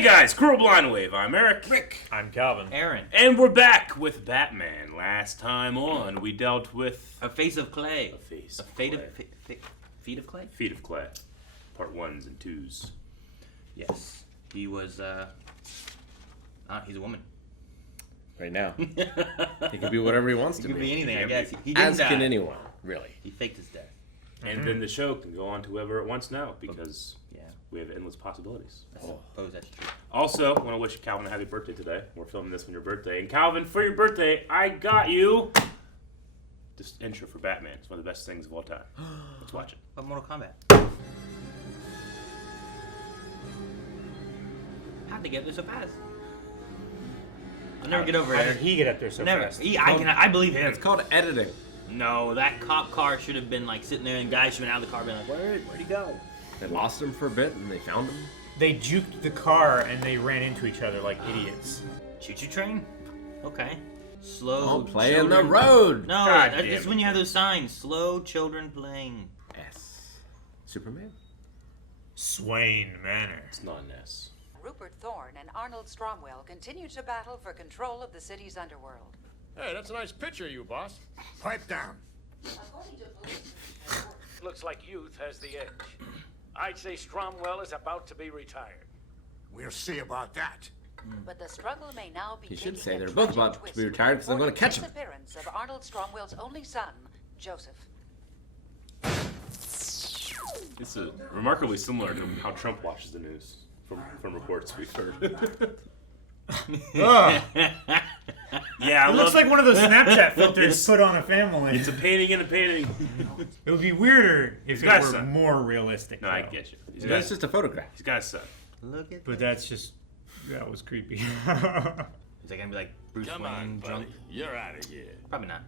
Hey guys, Cruel Blind Wave. I'm Eric. Rick. I'm Calvin. Aaron. And we're back with Batman. Last time on, we dealt with A face of clay. A face A of fate clay. feet of clay? Feet of Clay. Part 1s and 2s. Yes. He was, he's a woman. Right now. He can be whatever he wants to He could be anything, I Yeah, guess. but- He didn't As die. can anyone, really. He faked his death. And then the show can go on to whoever it wants now because Yeah. we have endless possibilities. I suppose that's true. Also, I want to wish Calvin a happy birthday today. We're filming this on your birthday. And Calvin, for your birthday, I got you this intro for Batman. It's one of the best things of all time. Let's watch it. But Mortal Kombat. How'd they get there so fast? I'll never get over How it. did he get up there so Never. fast? I believe him. It's called editing. No, that cop car should have been like sitting there and guys should have been out of the car being like, where'd he go? They lost him for a bit and they found him. They juked the car and they ran into each other like idiots. Choo-choo train? Okay. Slow All play in the children- road. No, God that's damn just it. when you have those signs. Slow children playing. S. Superman? Swain Manor. It's not an S. Rupert Thorne and Arnold Stromwell continue to battle for control of the city's underworld. Hey, that's a nice picture of you, boss. Pipe down. Looks like youth has the edge. I'd say Stromwell is about to be retired. We'll see about that. But the struggle may now be He should taking say a they're both tragic about to twist be retired because I'm for gonna the catch 'em. disappearance of Arnold Stromwell's only son, Joseph. It's remarkably similar to how Trump watches the news from reports we've heard. Ugh. Yeah, I It looks love- like one of those Snapchat filters put on a family. It's a painting in a painting. It would be weirder if it got a were son. more realistic. No, I though. get you. That's just a photograph. He's got a son. Look at But that's just that was creepy. Is that gonna be like Bruce Come Wayne on, drunk? buddy. You're out of here. Probably not.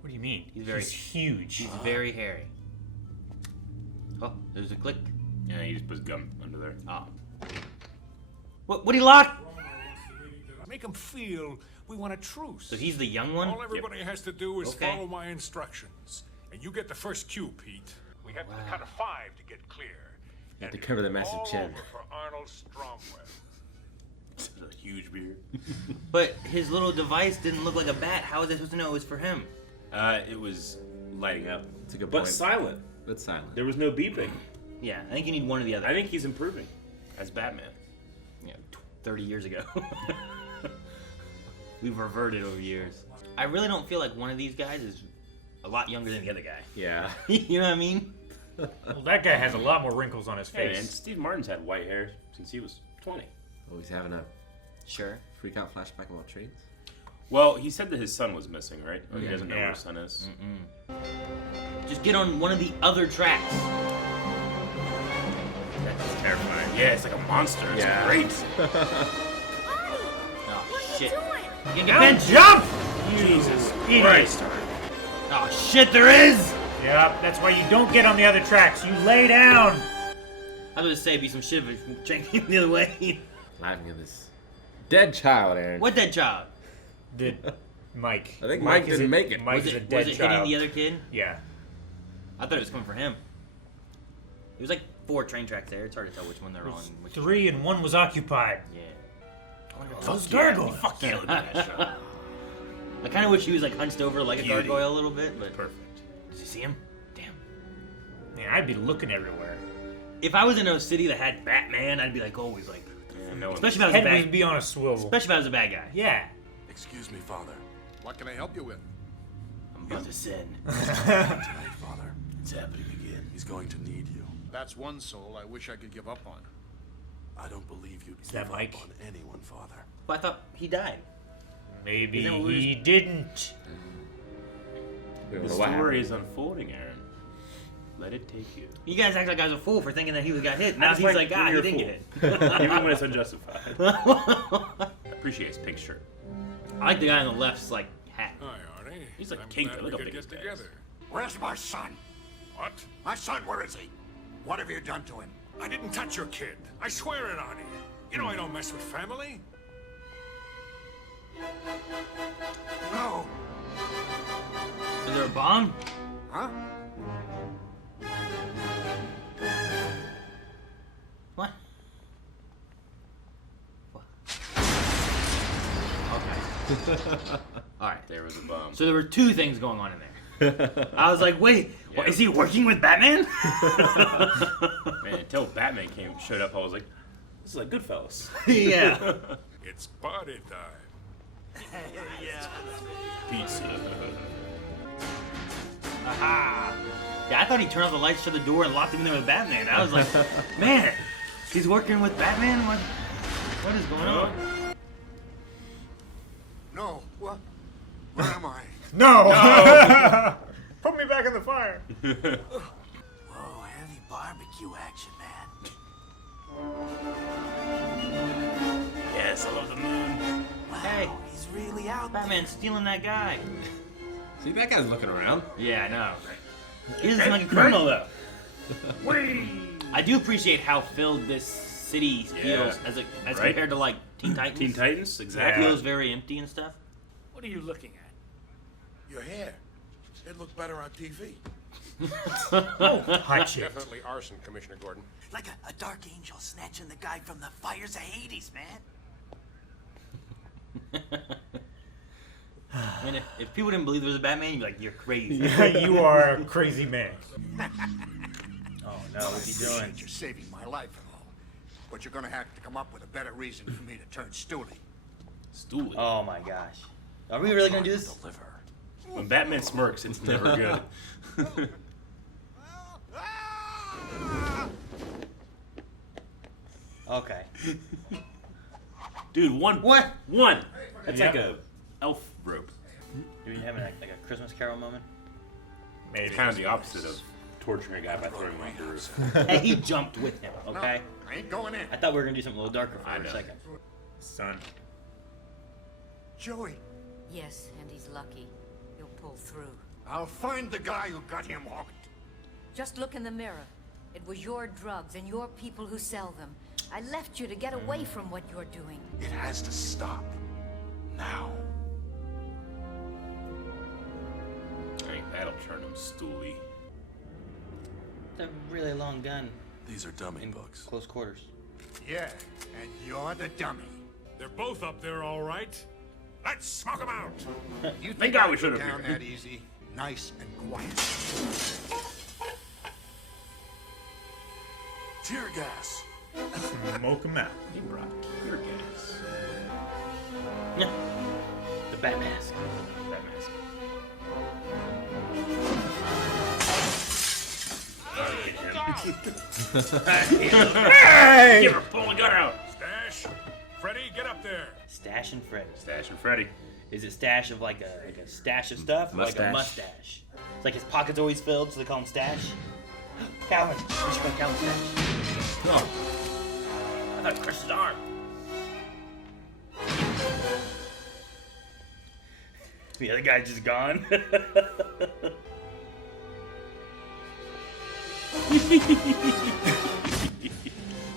What do you mean? He's very- huge. He's very hairy. Oh, there's a click. Yeah, he just puts gum under there. Oh. What he locked? Make them feel we want a truce. So he's the young one? All everybody has to do is Okay. follow my instructions. And you get the first cue, Pete. We have to count of 5 to get clear. You have to And cover the massive all chin. over for Arnold Stromwell. It's a huge beard. But his little device didn't look like a bat. How was I supposed to know it was for him? It was lighting up. That's a good But point. silent. But silent. There was no beeping. Yeah, I think you need one or the other. I think he's improving as Batman. Yeah, 30 years ago. We've reverted over years. I really don't feel like one of these guys is a lot younger than the other guy. Yeah. You know what I mean? Well, that guy has a lot more wrinkles on his Hey, man, face. Steve Martin's had white hair since he was 20. Oh, he's having a Sure. freak out flashback about trains. Well, he said that his son was missing, right? Or he doesn't know where Yeah. his son is. Just get on one of the other tracks. That's terrifying. Yeah, it's like a monster. It's Yeah. great. Oh, shit. You can Now get bent. jump! Jesus idiot. Christ. Oh, shit, there is! Yep, that's why you don't get on the other tracks. You lay down. I was gonna say, be some shit if it changed the other way. Laughing at this dead child, Aaron. What that job? Did Mike? I think Mike is didn't make it. Mike Was is a it, dead was it child. hitting the other kid? Yeah. I thought it was coming for him. There was like 4 train tracks there. It's hard to tell which one they're on. Which 3 and 1 was occupied. Yeah. Those gargoyles. Fuck yeah, look at that show. I kind of wish he was like hunched over like a Beauty. gargoyle a little bit, but Perfect. does he see him? Damn. Man, I'd be looking everywhere. If I was in a city that had Batman, I'd be like always like, Yeah, no one. especially if I was a Head would bad, be on a swivel. especially if I was a bad guy. Yeah. Excuse me, Father. What can I help you with? I'm about to sin. Tonight, Father. It's happening again. He's going to need you. That's one soul I wish I could give up on. I don't believe you'd that give up Mike? on anyone, Father. But I thought he died. Maybe Isn't that what we he didn't. We don't The know what story happened. is unfolding, Aaron. Let it take you. You guys act like I was a fool for thinking that he got hit. Now That's he's like like, ah, he you're a didn't get fool. hit. Even when it's unjustified. I appreciate his pink shirt. I like the guy on the left's like hat. Hi, Arnie. He's like I'm King. glad Look we how could big get his guy is. together. Where's my son? What? My son, where is he? What have you done to him? I didn't touch your kid. I swear it, Arnie. You know I don't mess with family. No. Is there a bomb? Huh? What? All right. There was a bum. So there were two things going on in there. I was like, wait, what, is he working with Batman? Man, until Batman showed up, I was like, this is like Goodfellas. Yeah. It's party time. Pizza. Aha. Yeah, I thought he turned off the lights, shut the door, and locked him in there with Batman. I was like, man, he's working with Batman? What is going on? No, what? Where am I? No! Put me back in the fire. Whoa, heavy barbecue action, man. Yes, I love the moon. Wow, Hey. he's really out there. Batman's stealing that guy. See, that guy's looking around. Yeah, I know. He doesn't seem like a criminal, though. I do appreciate how filled this city feels as Right? compared to, like, Teen Titans. Teen Titans, It exactly. feels very empty and stuff. What are you looking at? Your hair. It looked better on TV. Hot shit. Definitely arson, Commissioner Gordon. Like a dark angel snatching the guy from the fires of Hades, man. I mean, if people didn't believe there was a Batman, you'd be like, you're crazy. You are a crazy man. Oh no, what's he doing? Appreciate you saving my life and all. But you're gonna have to come up with a better reason for me to turn Stooley. Stooley. Oh my gosh. Are we really gonna do this? Deliver. When Batman smirks, it's never good. Okay. Dude, one. What? One. That's Yep. like a elf rope. Do we have like a Christmas Carol moment? Maybe. It's kind of the opposite of torturing a guy by throwing him off the roof. Hey, he jumped with him, okay? No, I ain't going in. I thought we were gonna do something a little darker for I a know. second. Son. Joey, Yes, and he's lucky. He'll pull through. I'll find the guy who got him hooked. Just look in the mirror. It was your drugs and your people who sell them. I left you to get away from what you're doing. It has to stop. Now. I think that'll turn him Stooley. It's a really long gun These are dummy in books. close quarters. Yeah, and you're the dummy. They're both up there, all right. Let's smoke them out. You Thank think God I we go should've down here. that easy? Nice and quiet. Tear gas. Smoke him out. He brought tear gas. The Bat Mask. That mask. Hey! Give her, pull the gun out. Stash. Freddy, get up there. Stash and Freddy. Stash and Freddy. Is it stash of like a stash of stuff? Or like a Mustache. mustache. It's like his pocket's always filled, so they call him Stash. Calvin. We should call Calvin Stash. Oh, I thought Chris his arm. The other guy's just gone.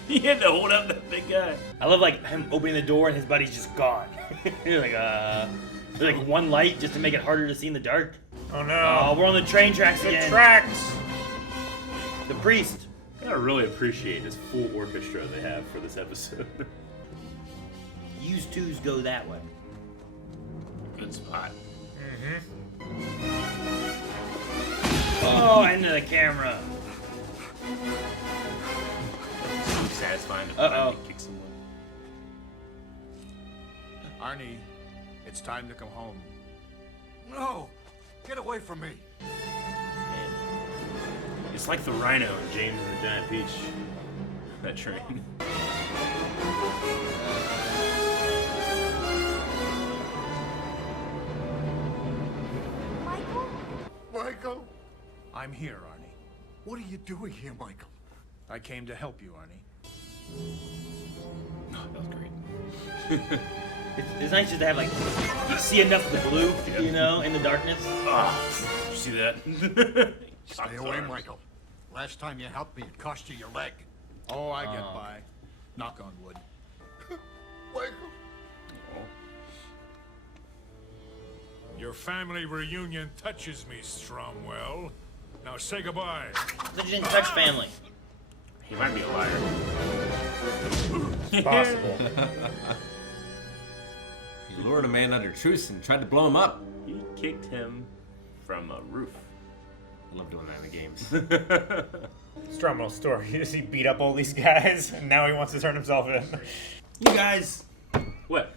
He had to hold up that big guy. I love like him opening the door and his buddy's just gone. You're like, there's like one light just to make it harder to see in the dark. Oh Oh, no. we're on the train tracks The again. tracks. The priest. I gotta really appreciate this full orchestra they have for this episode. Used twos go that way. Good spot. Oh, into the camera. So satisfying to Uh-oh. finally kick someone. Arnie, it's time to come home. No! Get away from me! It's like the Rhino in James and the Giant Peach. That train. Michael? Michael? I'm here, Arnie. What are you doing here, Michael? I came to help you, Arnie. Oh, that was great. It's nice just to have like, you see enough of the blue, you know, in the darkness. Ah, did you see that? Stay away, Michael. Last time you helped me, it cost you your leg. Oh, I get by. Knock on wood. Michael? Your family reunion touches me, Stromwell. Now say goodbye. But you didn't touch family. He might be a liar. It's possible. He lured a man under truce and tried to blow him up. He kicked him from a roof. I love doing that in the games. Strummel story is he beat up all these guys and now he wants to turn himself in. You guys. What?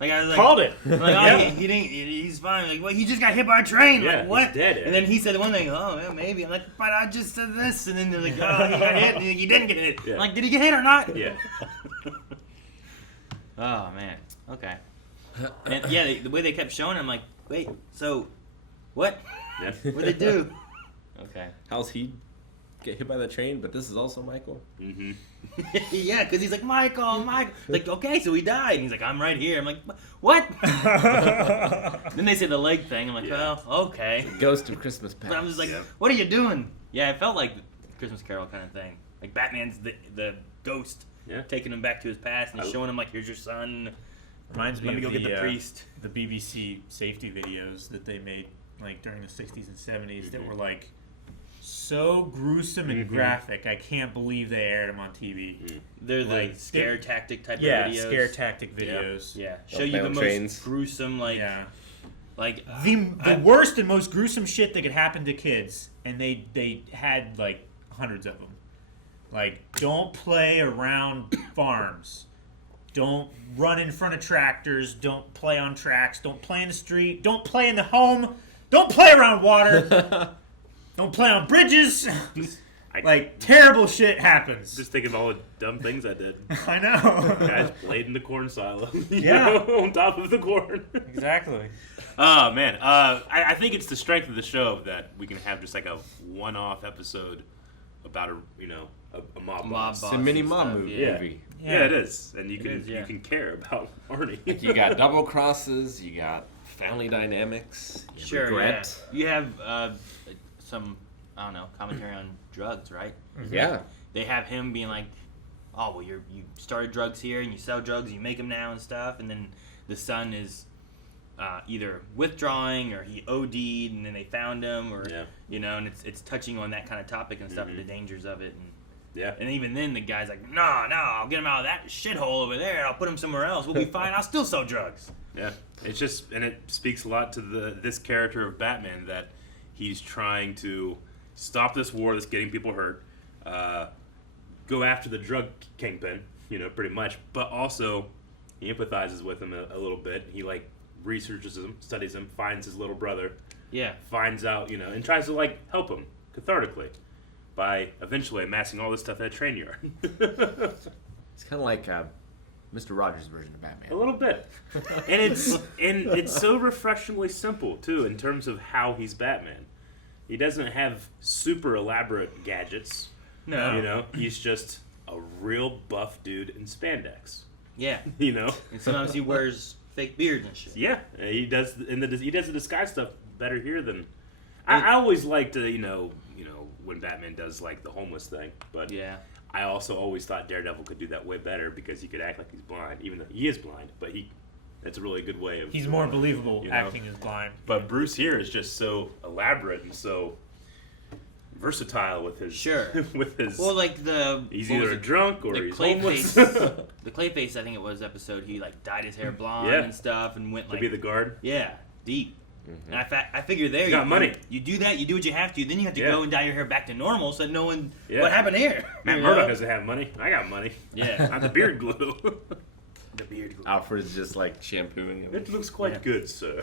Like I was like, Called it. I'm like, oh, he didn't. He's fine. Like, well, he just got hit by a train. Yeah, like, what? he's dead. And then he said one thing. Oh, yeah, maybe. I'm like, but I just said this. And then they're like, oh, he got hit. And he didn't get hit. Yeah. I'm like, did he get hit or not? Yeah. Oh man. Okay. And yeah, the way they kept showing, I'm like, wait. So, what? Yeah. What'd they do? Okay. How's he get hit by the train? But this is also Michael. Mm-hmm. Yeah, because he's like, Michael. Like, okay, so he died. And he's like, I'm right here. I'm like, what? Then they say the leg thing. I'm like, well, okay. Ghost of Christmas Past. But I'm just like, what are you doing? Yeah, it felt like the Christmas Carol kind of thing. Like Batman's the ghost taking him back to his past and showing him like, here's your son. Reminds me Let me of go get the priest. The BBC safety videos that they made like during the 60s and 70s that were like so gruesome and graphic. I can't believe they aired them on TV. They're the Like, scare tactic type Yeah, of videos. scare tactic videos. Yeah. Show Don't you play the on most trains. gruesome, like, like The worst and most gruesome shit that could happen to kids, and they had like hundreds of them. Like, don't play around farms. Don't run in front of tractors. Don't play on tracks. Don't play in the street. Don't play in the home. Don't play around water. Don't play on bridges. Like, terrible shit happens. Just thinking of all the dumb things I did. I know. Guys played in the corn silo. Yeah. On top of the corn. Exactly. Oh, man. I think it's the strength of the show that we can have just like a one-off episode about a mob boss. It's a mini and mob stuff, movie. Yeah, it is. And you can is, yeah. you can care about Arnie. Like you got double crosses, you got family dynamics, you have sure, regret. yeah. You have some, I don't know, commentary on drugs, right? Yeah. They have him being like, oh, well, you started drugs here and you sell drugs, you make them now and stuff, and then the son is either withdrawing or he OD'd and then they found him, or and it's touching on that kind of topic and stuff, and the dangers of it, and even then the guy's like, no, I'll get him out of that shithole over there, I'll put him somewhere else, we'll be fine, I'll still sell drugs. Yeah, it's just, and it speaks a lot to this character of Batman, that he's trying to stop this war that's getting people hurt, go after the drug kingpin, pretty much, but also he empathizes with him a little bit. He like researches him, studies him, finds his little brother, finds out, and tries to like help him cathartically by eventually amassing all this stuff at a train yard. It's kind of like Mr. Rogers' version of Batman. A little bit. And it's so refreshingly simple too in terms of how he's Batman. He doesn't have super elaborate gadgets. No. He's just a real buff dude in spandex. Yeah. And sometimes he wears fake beards and shit. Yeah, he does he does the disguise stuff better here than I always liked when Batman does like the homeless thing, but I also always thought Daredevil could do that way better because he could act like he's blind, even though he is blind, but that's a really good way of He's more believable acting as blind. But Bruce here is just so elaborate and so versatile with his well, like he's either drunk or he's homeless. The Clayface, I think it was episode, he like dyed his hair blonde and stuff and went like to be the guard. Yeah, deep. And I figure there you got money. You do that, you do what you have to, then you have to go and dye your hair back to normal so that no one what happened here? Matt Murdock doesn't have money. I got money. Yeah. I'm the beard glue. The beard glue. Alfred's just like shampooing him. It looks quite good, sir.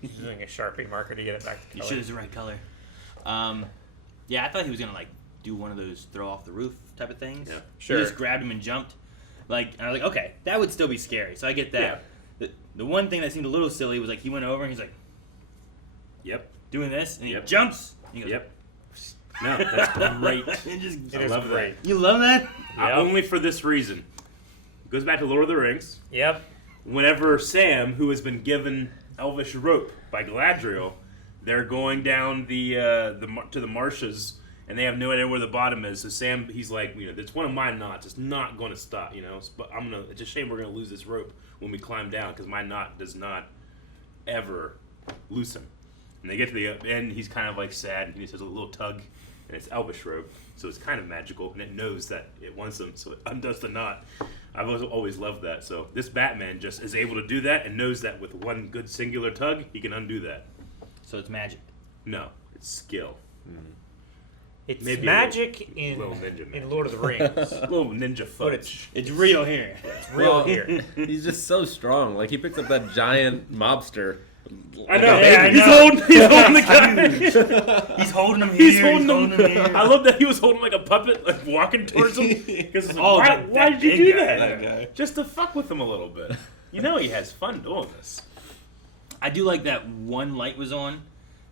He's using a Sharpie marker to get it back to color. You should have the right color. Yeah, I thought he was gonna like do one of those throw off the roof type of things. Yeah, sure. He just grabbed him and jumped. And I was like, okay, that would still be scary. So I get that. Yeah. The one thing that seemed a little silly was like he went over and he's like, doing this, and he jumps. And he goes, No, that's great. I love that. You love that? Only for this reason. It goes back to Lord of the Rings. Yep. Whenever Sam, who has been given elvish rope by Galadriel, they're going down to the marshes, and they have no idea where the bottom is. So Sam, he's like, it's one of my knots. It's not going to stop, But it's a shame we're going to lose this rope when we climb down because my knot does not ever loosen. And they get to the end, he's kind of like sad, and he says a little tug, and it's elvish rope, so it's kind of magical, and it knows that it wants them, so it undoes the knot. I've always loved that. So this Batman just is able to do that and knows that with one good singular tug, he can undo that. So it's magic. No, it's skill. It's Maybe magic little ninja in magic. Lord of the Rings. Little ninja But fudge. It's real here. it's real here. He's just so strong. Like he picks up that giant mobster. I know. Yeah, I he's know. holding the guy. He's holding him here. He's holding him. here. I love that he was holding like a puppet, like walking towards him. Because Oh, why that did you big do guy, that? that guy. Just to fuck with him a little bit. You know he has fun doing this. I do like that one light was on.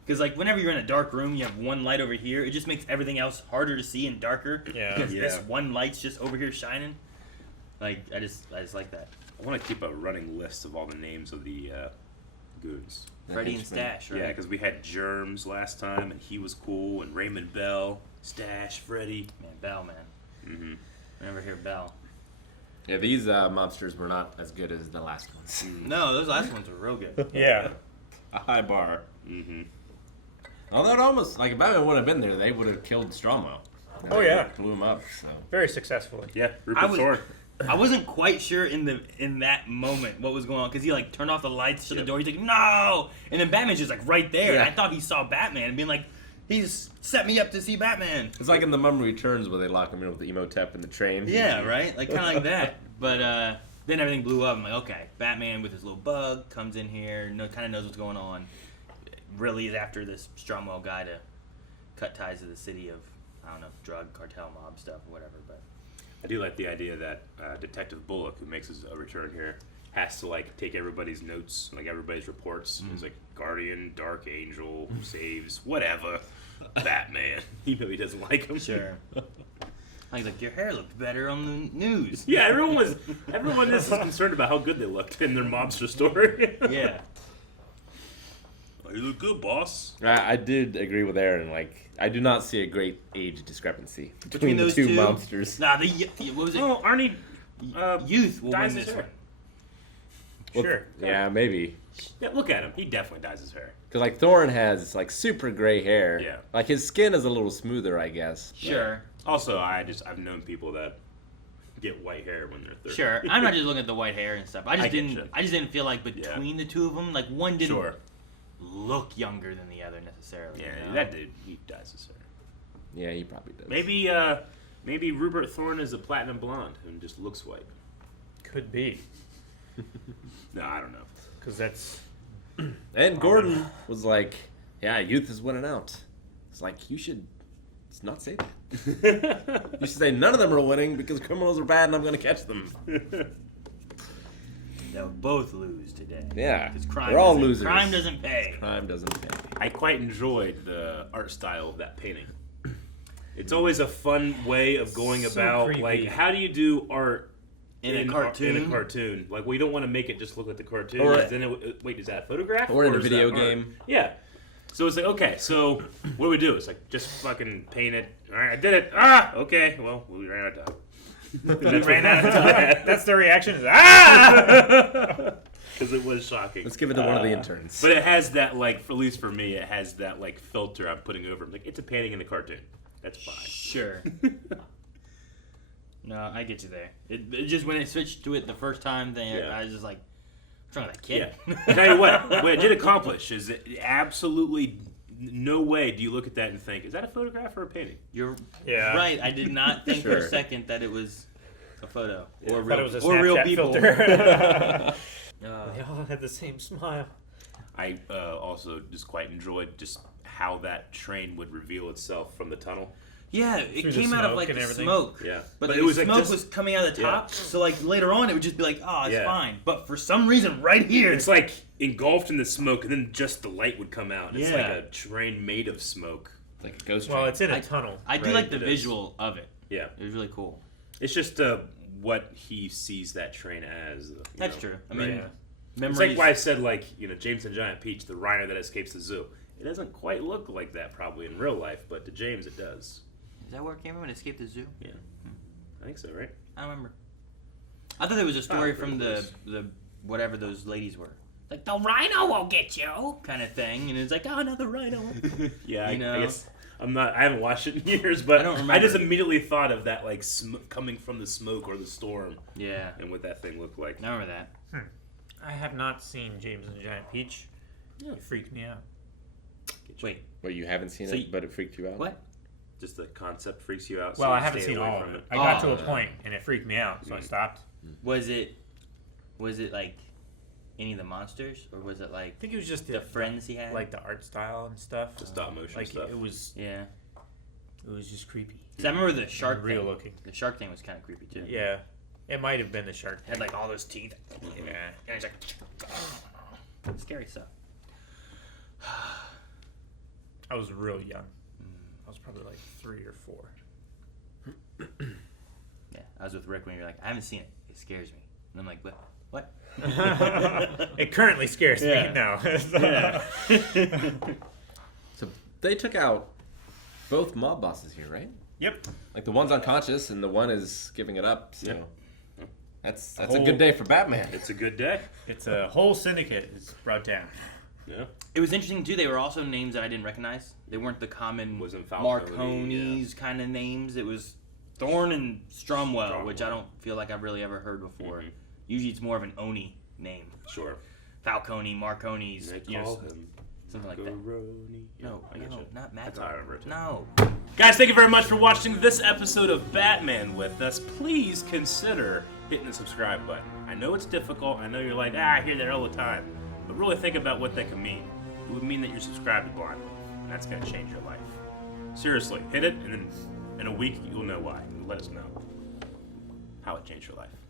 Because, like, whenever you're in a dark room, you have one light over here. It just makes everything else harder to see and darker. Yeah. Because this Yeah. one light's just over here shining. Like, I just like that. I want to keep a running list of all the names of the goons. Freddy and Stash, right? Yeah, because we had Germs last time, and he was cool, and Raymond Bell, Stash, Freddy. Man, Bell, man. Mm-hmm. I never hear Bell. Yeah, these mobsters were not as good as the last ones. No, those last ones were real good. Yeah. A high bar. Mm-hmm. Although it almost, like if Batman would have been there, they would have killed Stromo. Oh, yeah. Blew him up. So. Very successfully. Yeah, Rupert Thorne. I wasn't quite sure in that moment what was going on because he like turned off the lights, shut the Yep. door. He's like, no, and then Batman's just like right there. Yeah. And I thought he saw Batman and being like, he's set me up to see Batman. It's like in The Mummy Returns where they lock him in with the Emotep in the train. Yeah, right, like kind of like that. But then everything blew up. I'm like, okay, Batman with his little bug comes in here, kind of knows what's going on. Really is after this Stromo guy to cut ties to the city of, I don't know, drug cartel mob stuff or whatever. But I do like the idea that Detective Bullock, who makes his return here, has to like take everybody's notes, like everybody's reports. He's like Guardian, Dark Angel, saves, whatever. Batman. You know he doesn't like him. sure. Like your hair looked better on the news. Yeah, everyone is concerned about how good they looked in their mobster story. Yeah. Oh, you look good, boss. I did agree with Aaron. Like, I do not see a great age discrepancy Between the those two two mobsters. Nah, what was it? Oh, Arnie Youth will dyes win his this hair. one. Sure. Yeah, maybe. Yeah, look at him. He definitely dyes his hair. Because, like, Thorne has, like, super gray hair. Yeah. Like, his skin is a little smoother, I guess. Sure. Also, I've known people that get white hair when they're 30. Sure. I'm not just looking at the white hair and stuff. I just getcha. didn't feel like between the two of them, like one didn't Sure. look younger than the other necessarily. Yeah, you know? that dude, he dyes his hair. Yeah, he probably does. Maybe Rupert Thorne is a platinum blonde and just looks white. Could be. No, I don't know. Because that's... And Gordon was like, yeah, youth is winning out. It's like, you should not say that. You should say none of them are winning because criminals are bad and I'm going to catch them. They'll both lose today. Yeah, 'Cause crime they're all doesn't- losers. Crime doesn't pay. Crime doesn't pay. I quite enjoyed the art style of that painting. It's always a fun way of going So about, creepy. like, how do you do art In a cartoon? In a cartoon. Like, we don't want to make it just look like the cartoon. Or- Then wait, is that a photograph? Or in a is that video art? game. Yeah. So it's like, okay, so what do we do? It's like, just fucking paint it. All right, I did it. Ah, okay. Well, we ran out of time. We ran out of time. That's the reaction. Is, ah! Because it was shocking. Let's give it to one of the interns. But it has that, like, at least for me, it has that, like, filter I'm putting over. Like, it's a painting in a cartoon. That's fine. Sure. No, I get you there. It just when it switched to it the first time, then Yeah. I was just like, what's wrong with that kid? Yeah. Tell you what it did accomplish is that absolutely no way do you look at that and think, is that a photograph or a painting? You're Yeah. right. I did not think for Sure. a second that it was a photo or I real, thought it was a or real Snapchat people. filter. They all had the same smile. I also just quite enjoyed just how that train would reveal itself from the tunnel. Yeah, it Through the came out of smoke like and the everything. smoke. Yeah. But, But the it was, like, smoke just- was coming out of the top, so like later on it would just be like, oh, it's Yeah. fine. But for some reason, right here, It's like engulfed in the smoke, and then just the light would come out. It's Yeah. like a train made of smoke. It's like a ghost Well, train. it's in a tunnel. I do Right, like the it is. visual of it. Yeah. It was really cool. It's just what he sees that train as. You That's know, true. I mean, right? Yeah. memories. It's like why I said, like, James and Giant Peach, the rhino that escapes the zoo. It doesn't quite look like that probably in real life, but to James it does. Is that where it came from? When it escaped the zoo? Yeah. I think so, right? I don't remember. I thought it was a story Oh, from pretty the whatever those ladies were. Like the rhino will get you, kind of thing, and it's like, oh, another rhino. Yeah, You know? I guess I haven't watched it in years, but I don't I remember. just immediately thought of that like coming from the smoke or the storm, Yeah, and what that thing looked like. I remember that. I have not seen James and the Giant Peach. Yeah. It freaked me out. Wait, Well, you haven't seen So it, but it freaked you out. what? Just the concept freaks you out. Well, so I you haven't stay seen away all of from it. I got to a Oh. point and it freaked me out, so I stopped. Was it like any of the monsters, or was it like I think it was just the friends he had? like the art style and stuff. The stop motion Like stuff. it was yeah. just creepy. 'Cause I remember the shark Real thing. looking. The shark thing was kind of creepy too. Yeah, it might have been the shark. Had like all those teeth. Yeah. And he's like, scary stuff. I was real young. I was probably like 3 or 4. Yeah, I was with Rick when you're like, I haven't seen it. It scares me. And I'm like, what? What? It currently scares Yeah. me now. So they took out both mob bosses here, right? Yep. Like the one's unconscious and the one is giving it up. So Yep. that's A a whole- good day for Batman. It's a good day. It's a whole syndicate is brought down. Yeah. It was interesting too. They were also names that I didn't recognize. They weren't the common Wasn't Falcone, Marconi's kind of names. It was Thorn and Stromwell, which I Stromwell. don't feel like I've really ever heard before. Mhm. Usually it's more of an Oni name. Sure. Falcone, Marconi's, They you know, call him something like that. Macaroni. No, I get no, you. not Matt. That's how I remember it. No. Guys, thank you very much for watching this episode of Batman with us. Please consider hitting the subscribe button. I know it's difficult. I know you're like, I hear that all the time. But really think about what that could mean. It would mean that you're subscribed to blindly. And that's going to change your life. Seriously, hit it, and then in a week, you'll know why. Let us know how it changed your life.